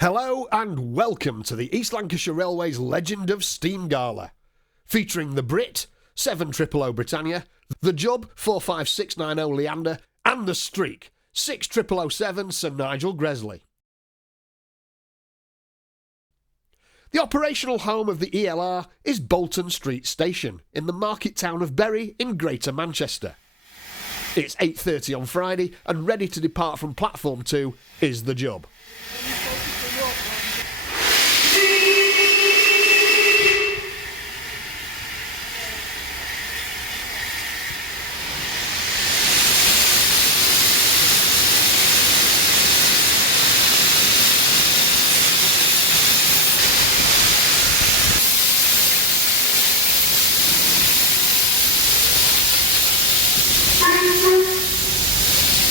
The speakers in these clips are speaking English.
Hello and welcome to the East Lancashire Railway's Legend of Steam Gala, featuring the Brit 7000 Britannia, the Job 45690 Leander, and the Streak 6007 Sir Nigel Gresley. The operational home of the ELR is Bolton Street Station in the market town of Bury in Greater Manchester. It's 8:30 on Friday and ready to depart from platform 2 is the Job.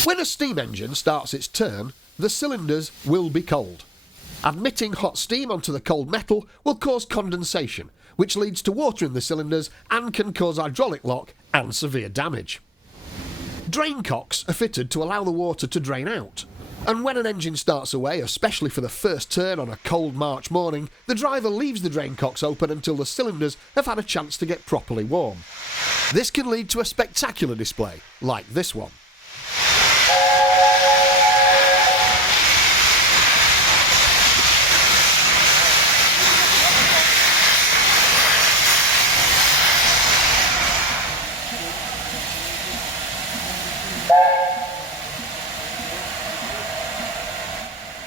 When a steam engine starts its turn, the cylinders will be cold. Admitting hot steam onto the cold metal will cause condensation, which leads to water in the cylinders and can cause hydraulic lock and severe damage. Drain cocks are fitted to allow the water to drain out, and when an engine starts away, especially for the first turn on a cold March morning, the driver leaves the drain cocks open until the cylinders have had a chance to get properly warm. This can lead to a spectacular display, like this one.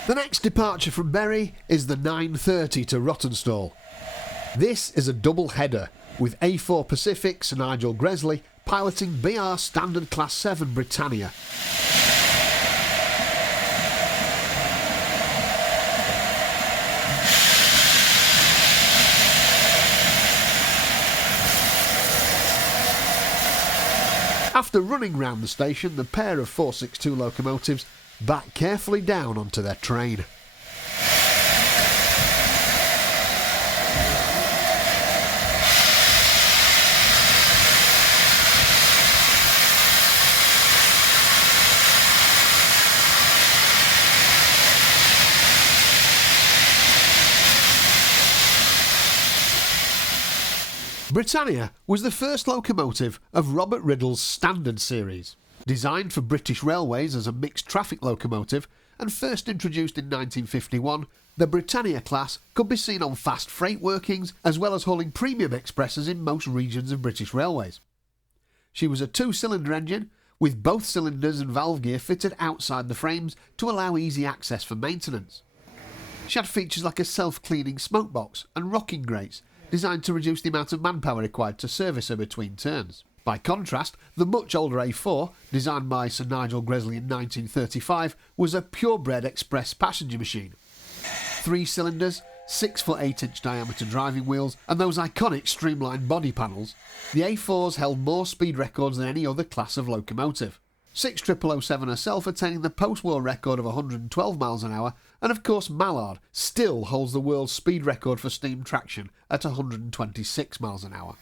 The next departure from Bury is the 9:30 to Rawtenstall. This is a double header with A4 Pacific Sir Nigel Gresley piloting BR Standard Class 7 Britannia. After running round the station, the pair of 462 locomotives back carefully down onto their train. Britannia was the first locomotive of Robert Riddle's Standard series. Designed for British Railways as a mixed traffic locomotive and first introduced in 1951, the Britannia class could be seen on fast freight workings as well as hauling premium expresses in most regions of British Railways. She was a two-cylinder engine with both cylinders and valve gear fitted outside the frames to allow easy access for maintenance. She had features like a self-cleaning smoke box and rocking grates designed to reduce the amount of manpower required to service her between turns. By contrast, the much older A4, designed by Sir Nigel Gresley in 1935, was a purebred express passenger machine. 3 cylinders, 6 foot 8 inch diameter driving wheels, and those iconic streamlined body panels, the A4s held more speed records than any other class of locomotive. 6007 herself attaining the post-war record of 112 miles an hour, and of course Mallard still holds the world's speed record for steam traction at 126 miles an hour.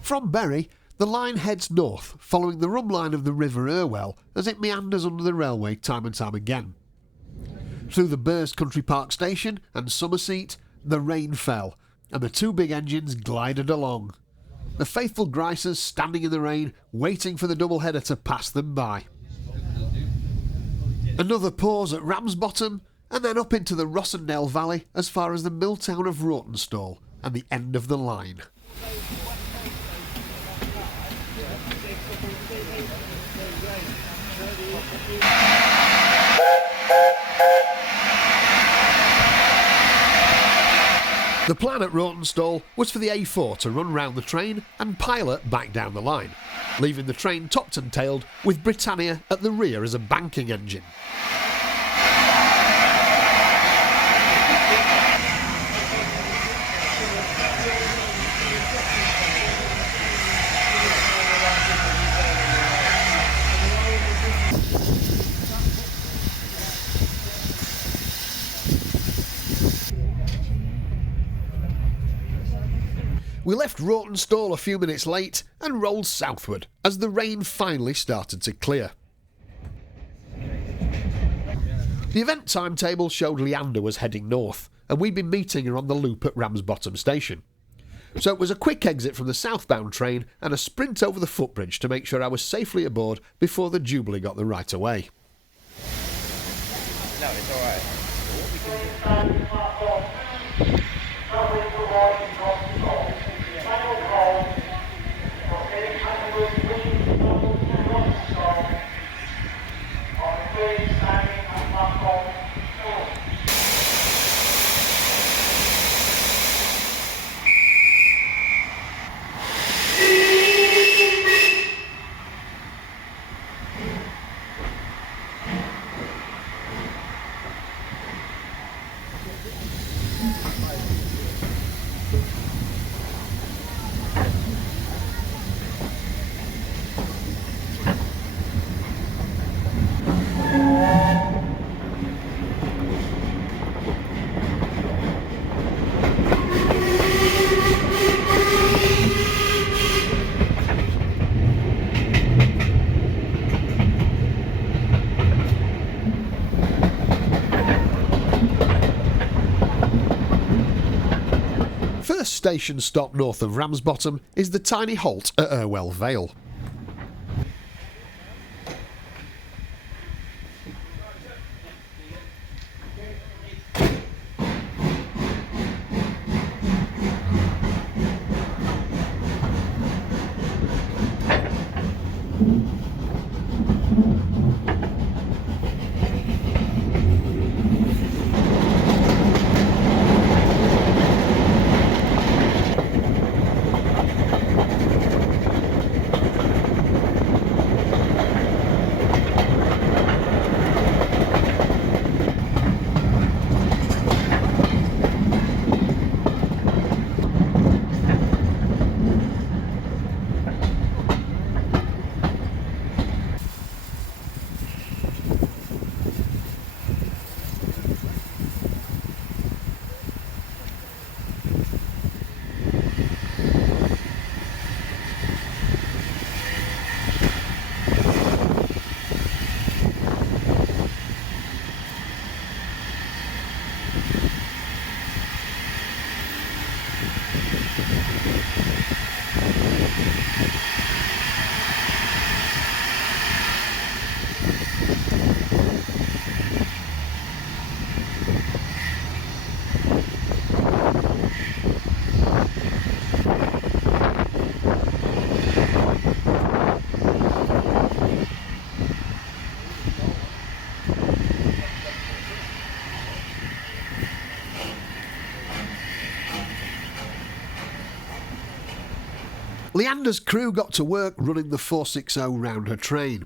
From Bury, the line heads north, following the run line of the River Irwell as it meanders under the railway time and time again. Through the Burst Country Park Station and Summerseat, the rain fell, and the two big engines glided along. The faithful Grisers standing in the rain, waiting for the double-header to pass them by. Another pause at Ramsbottom, and then up into the Rossendale Valley as far as the mill town of Rawtenstall and the end of the line. The plan at Rawtenstall was for the A4 to run round the train and pilot back down the line, leaving the train topped and tailed with Britannia at the rear as a banking engine. We left Rawtenstall a few minutes late and rolled southward as the rain finally started to clear. The event timetable showed Leander was heading north, and we'd been meeting her on the loop at Ramsbottom station. So it was a quick exit from the southbound train and a sprint over the footbridge to make sure I was safely aboard before the Jubilee got the right of way. No, it's alright. First station stop north of Ramsbottom is the tiny halt at Irwell Vale. Leander's crew got to work running the 460 round her train.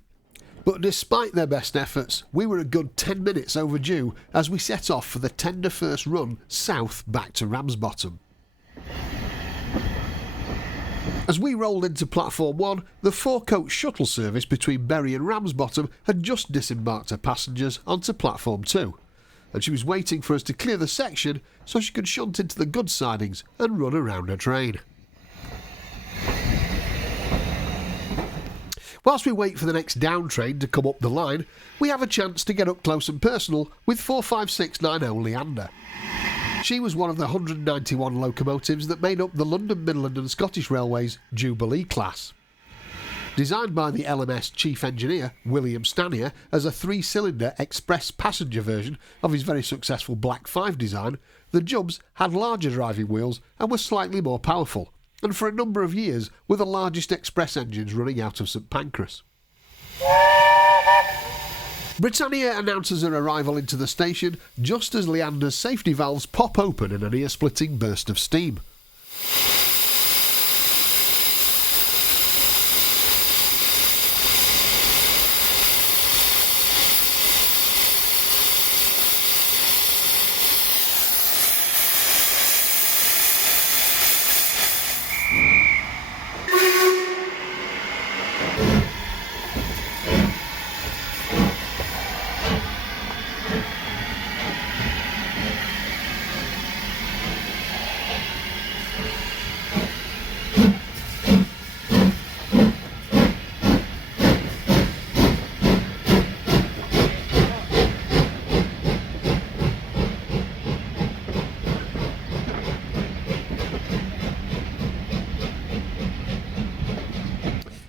But despite their best efforts, we were a good 10 minutes overdue as we set off for the tender first run south back to Ramsbottom. As we rolled into Platform 1, the 4-coach shuttle service between Bury and Ramsbottom had just disembarked her passengers onto Platform 2, and she was waiting for us to clear the section so she could shunt into the goods sidings and run around her train. Whilst we wait for the next down train to come up the line, we have a chance to get up close and personal with 45690 Leander. She was one of the 191 locomotives that made up the London, Midland and Scottish Railway's Jubilee class. Designed by the LMS chief engineer, William Stanier, as a 3-cylinder express passenger version of his very successful Black 5 design, the Jubs had larger driving wheels and were slightly more powerful, and for a number of years were the largest express engines running out of St Pancras. Britannia announces her arrival into the station just as Leander's safety valves pop open in an ear-splitting burst of steam.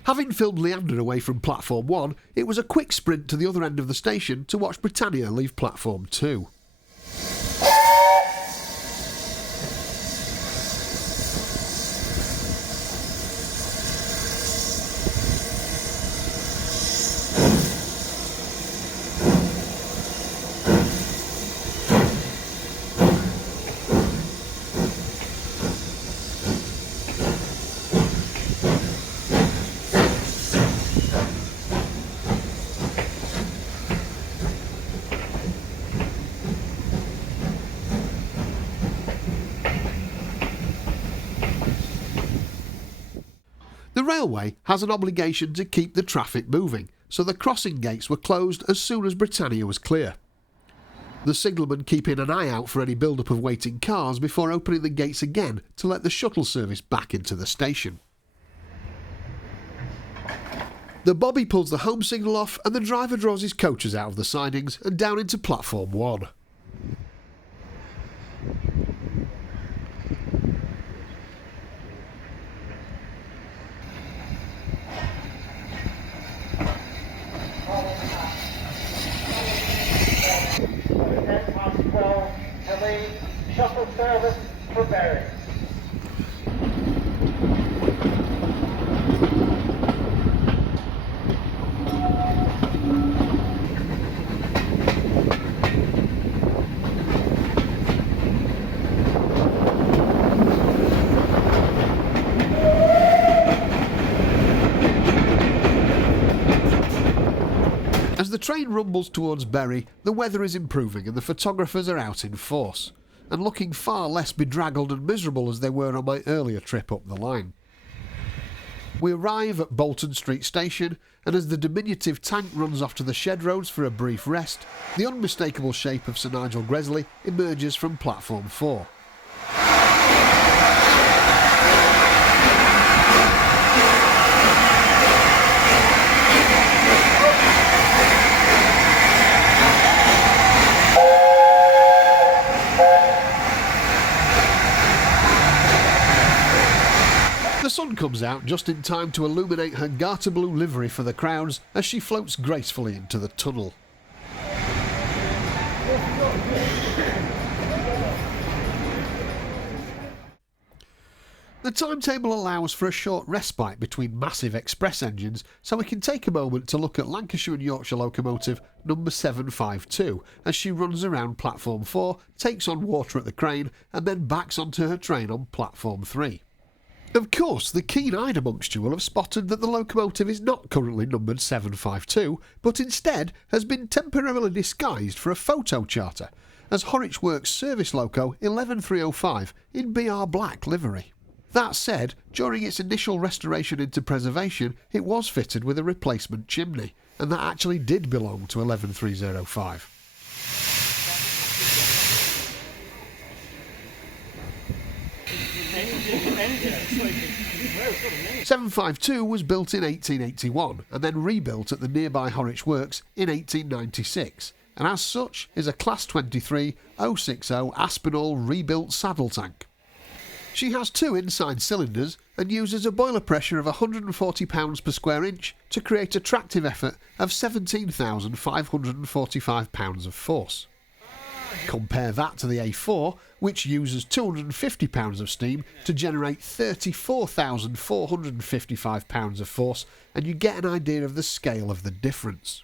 Having filmed Leander away from platform 1, it was a quick sprint to the other end of the station to watch Britannia leave platform 2. The railway has an obligation to keep the traffic moving, so the crossing gates were closed as soon as Britannia was clear. The signalman keeping an eye out for any build-up of waiting cars before opening the gates again to let the shuttle service back into the station. The bobby pulls the home signal off and the driver draws his coaches out of the sidings and down into platform 1. Shuttle service for Berry. As the train rumbles towards Bury, the weather is improving and the photographers are out in force, and looking far less bedraggled and miserable as they were on my earlier trip up the line. We arrive at Bolton Street Station, and as the diminutive tank runs off to the shed roads for a brief rest, the unmistakable shape of Sir Nigel Gresley emerges from platform 4. The sun comes out just in time to illuminate her garter blue livery for the crowds as she floats gracefully into the tunnel. The timetable allows for a short respite between massive express engines, so we can take a moment to look at Lancashire and Yorkshire locomotive number 752 as she runs around platform 4, takes on water at the crane and then backs onto her train on platform 3. Of course, the keen-eyed amongst you will have spotted that the locomotive is not currently numbered 752, but instead has been temporarily disguised for a photo charter as Horwich Works Service Loco 11305 in BR Black livery. That said, during its initial restoration into preservation, it was fitted with a replacement chimney, and that actually did belong to 11305. 752 was built in 1881 and then rebuilt at the nearby Horwich Works in 1896, and as such is a Class 23 060 Aspinall rebuilt saddle tank. She has 2 inside cylinders and uses a boiler pressure of 140 pounds per square inch to create a tractive effort of 17,545 pounds of force. Compare that to the A4, which uses 250 pounds of steam to generate 34,455 pounds of force, and you get an idea of the scale of the difference.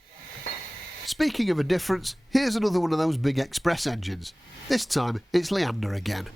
Speaking of a difference, here's another one of those big express engines. This time it's Leander again.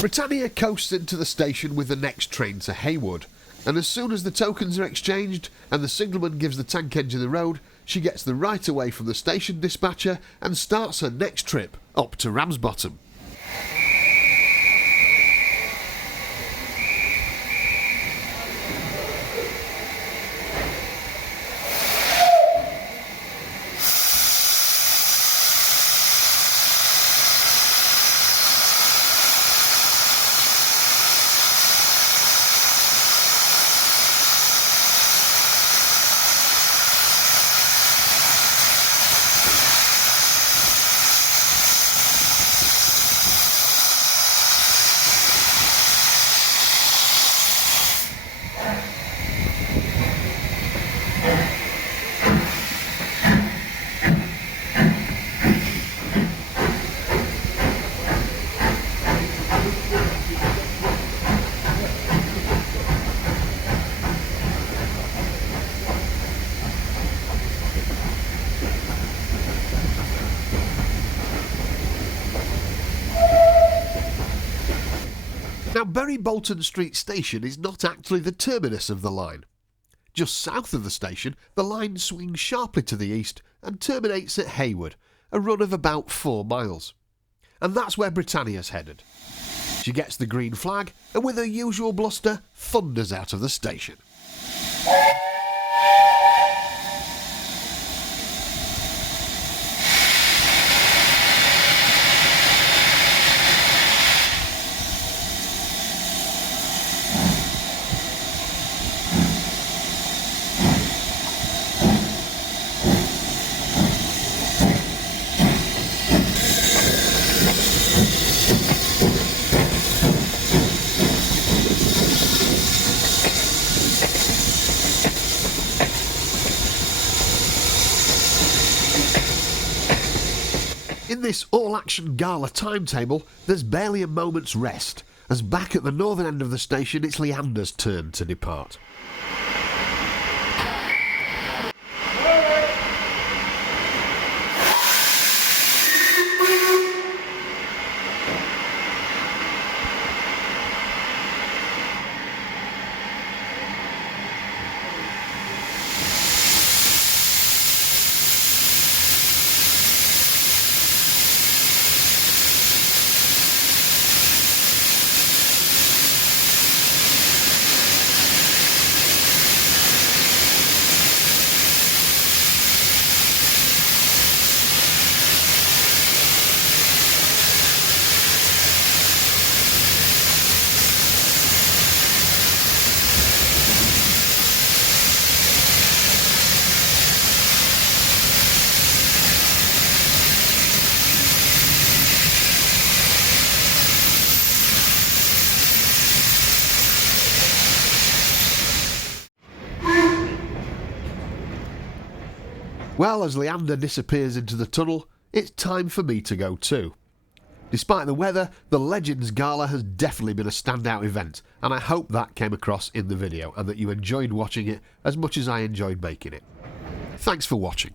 Britannia coasts into the station with the next train to Haywood, and as soon as the tokens are exchanged and the signalman gives the tank engine the road, she gets the right away from the station dispatcher and starts her next trip up to Ramsbottom. Now, Bury Bolton Street Station is not actually the terminus of the line. Just south of the station, the line swings sharply to the east and terminates at Hayward, a run of about 4 miles. And that's where Britannia's headed. She gets the green flag and with her usual bluster, thunders out of the station. In this all-action gala timetable, there's barely a moment's rest, as back at the northern end of the station it's Leander's turn to depart. Well, as Leander disappears into the tunnel, it's time for me to go too. Despite the weather, the Legends Gala has definitely been a standout event, and I hope that came across in the video and that you enjoyed watching it as much as I enjoyed making it. Thanks for watching.